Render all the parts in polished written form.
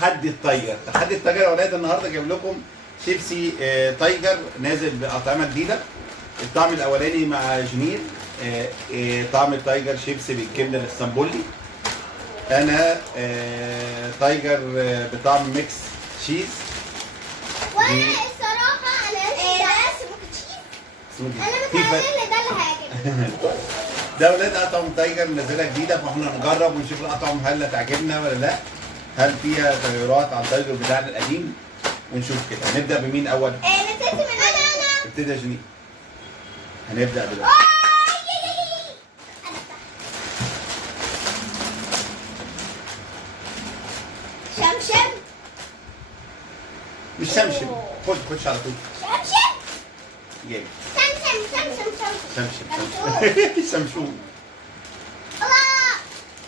تحدي التايجر. تحدي التايجر يا ولاد النهارده جايب لكم شيبسي تايجر نازل بأطعمة جديدة. الطعم الأولاني مع جميل طعم التايجر شيبسي بالجبنة الاسطنبولي. أنا تايجر بطعم ميكس تشيز. وانا الصراحه انا سموك تشيز. انا متهيألي ده اللي هيعجبني. ده ولاد اطعم تايجر منزلها جديده، فاحنا نجرب ونشوف الاطعم هل هتعجبنا ولا لا، هل فيها تغيرات عن التايجر بتاعنا القديم، ونشوف كده. نبدا بمين اول؟ نبتدي من انا. ابتدي يا جنيه. هنبدا دلوقتي. شمشم. مش شمشم، خش على طول. شمشم. جامد. شمشم. شمشون. الله.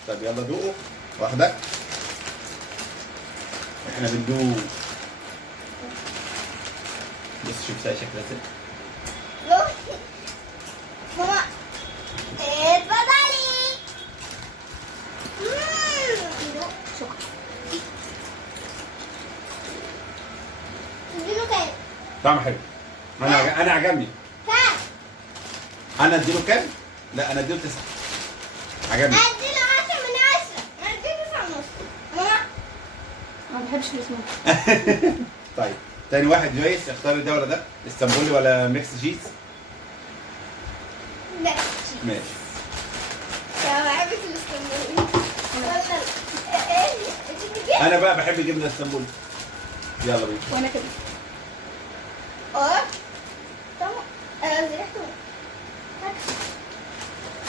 طب يلا دوقوا واحده. احنا بندوق. بص شيبسها شكلها ازاي. ماما اتفضلي. شكرا. اديله كام؟ طعم حلو. انا عجبني. كام؟ انا اديله كام؟ لا انا اديله 9. عجبني. اديله 10 من 10. انا اديله 9 ونص. ماما ما بحبش السموك. طيب تاني واحد جويس، اختاري ده ولا ده؟ اسطنبولي ولا ميكس تشيز؟ لا. ماشي. يا بحب الاسطنبولي. انا بقى بحب الجبنه الاسطنبولي. يلا بينا. وانا كده. طبعا ريحته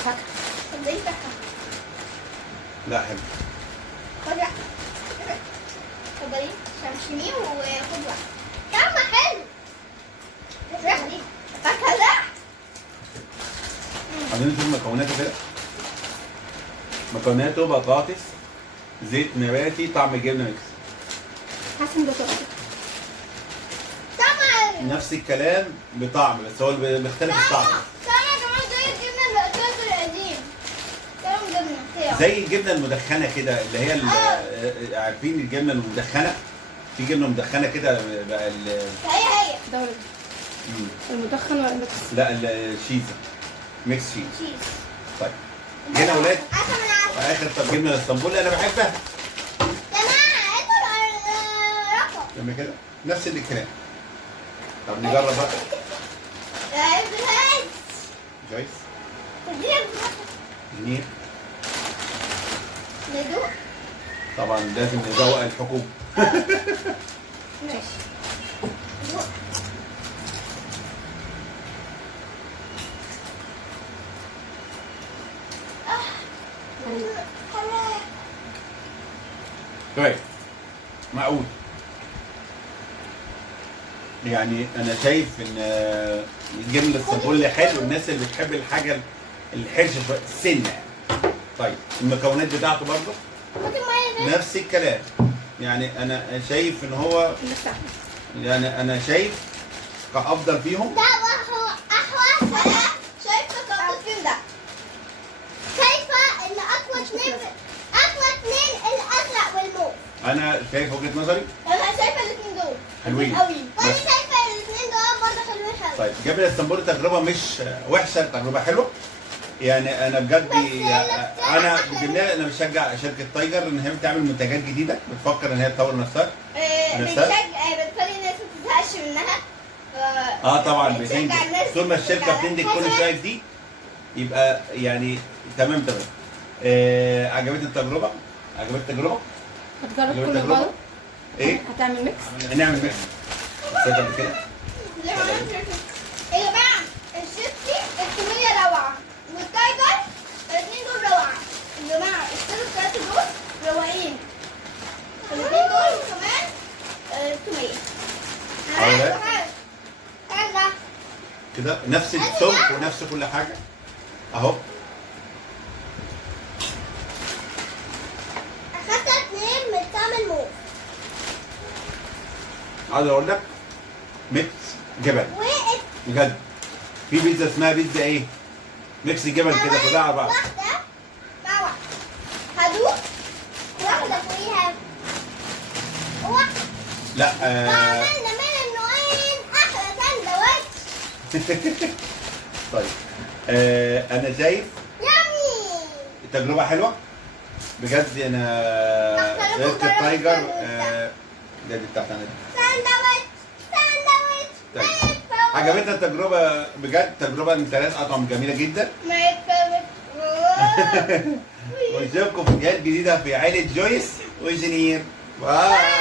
فاكهة. صدقني فاكهة. لا حلو. خد واحدة. اتفضلي شمشميه وخد واحدة. طعمها حلو. الريحة دي فاكهة لا. عايزين نشوف مكوناته كده. مكوناته بطاطس، زيت نباتي، طعم الجبنه ميكس. حاسة ان ده تحفة. طعمها نفس الكلام بطعم، بس هو اللي بيختلف الطعم. طعمها كمان زي الجبنة الأساس القديم. طعم جبنة بتاعه. زي الجبنه المدخنه كده، اللي هي عارفين الجبنه المدخنه؟ في جبنه مدخنه كده بقى هي ده ولا ده؟ المدخن ولا الميكس؟ لا الشيز ميكس شيز. تشيز. طيب هنا يا ولاد 10 من 10. اخر طب جبنه الاسطنبولي انا بحبها. جماعة ادوا رقم. لما كده نفس الكلام. طب نجرب بقى. يا ابن جويس الهيد. جميل. ندوق. طبعا لازم نزوق الحكومه. ماشي. ندوق. كويس معقول. يعني انا شايف ان الجبنه الاسطنبولي حلو، الناس اللي بتحب الحاجه الحرشه شويه السنه. طيب المكونات بتاعته برضه خد المية دي. نفس الكلام. يعني انا شايف ان هو يعني انا شايف كافضل فيهم. ده هو أحوى. أنا شايفة كأفضل ده. شايفة إن أقوى اتنين الأزرق والموف. انا شايف وجهه نظري أنا شايفة الاتنين دول حلوين. قوي. وأنا بس. شايفة الاتنين دول برضه حلوين قوي. طيب الجبنه الاسطنبولي تجربه مش وحشه، تجربه حلوه. يعني انا بجد انا بالله انا بشجع شركه تايجر ان هي بتعمل منتجات جديده، بتفكر ان هي تطور نفسها. بتخلي الناس ما تزهقش منها. طبعا بتشجع بتنتج. الناس طول ما الشركه تشجع بتنتج الناس. كل شويه جديد يبقى يعني تمام. عجبتني التجربه؟ عجبتك التجربه؟ هتجرب عجبتك كله التجربه؟ بعض؟ ايه؟ هتعمل ميكس؟ هنعمل ميكس. بس قبل كده يا جماعة الشيبسي الكمية روعة، والتايجر الاتنين دول روعة. يا جماعة اشتروا التلاتة دول روعين. الاتنين دول كمان الكمية. أولا. هذا كده نفس السمك ونفس كل حاجه اهو. أخدت اتنين من طعم الموف. عايز اقول لك ميكس جبن وقت بجد. في بيتزا اسمها بيتزا ايه؟ ميكس جبن كده كلها على بعض. واحدة مع واحدة. هدوق واحدة فوقيها لا وعملنا من النوعين احلى سندوتش. طيب انا شايف يامي. التجربه حلوه بجد. انا أحسن شركه لكم تايجر جربوا ده دي بتاعتنا. سندوتش طيب. سندوتش. عجبتنا التجربه بجد، تجربه من 3 اطعم جميله جدا. ونشوفكم في فيديوهات جديده في عائله جويس وجنير. باي.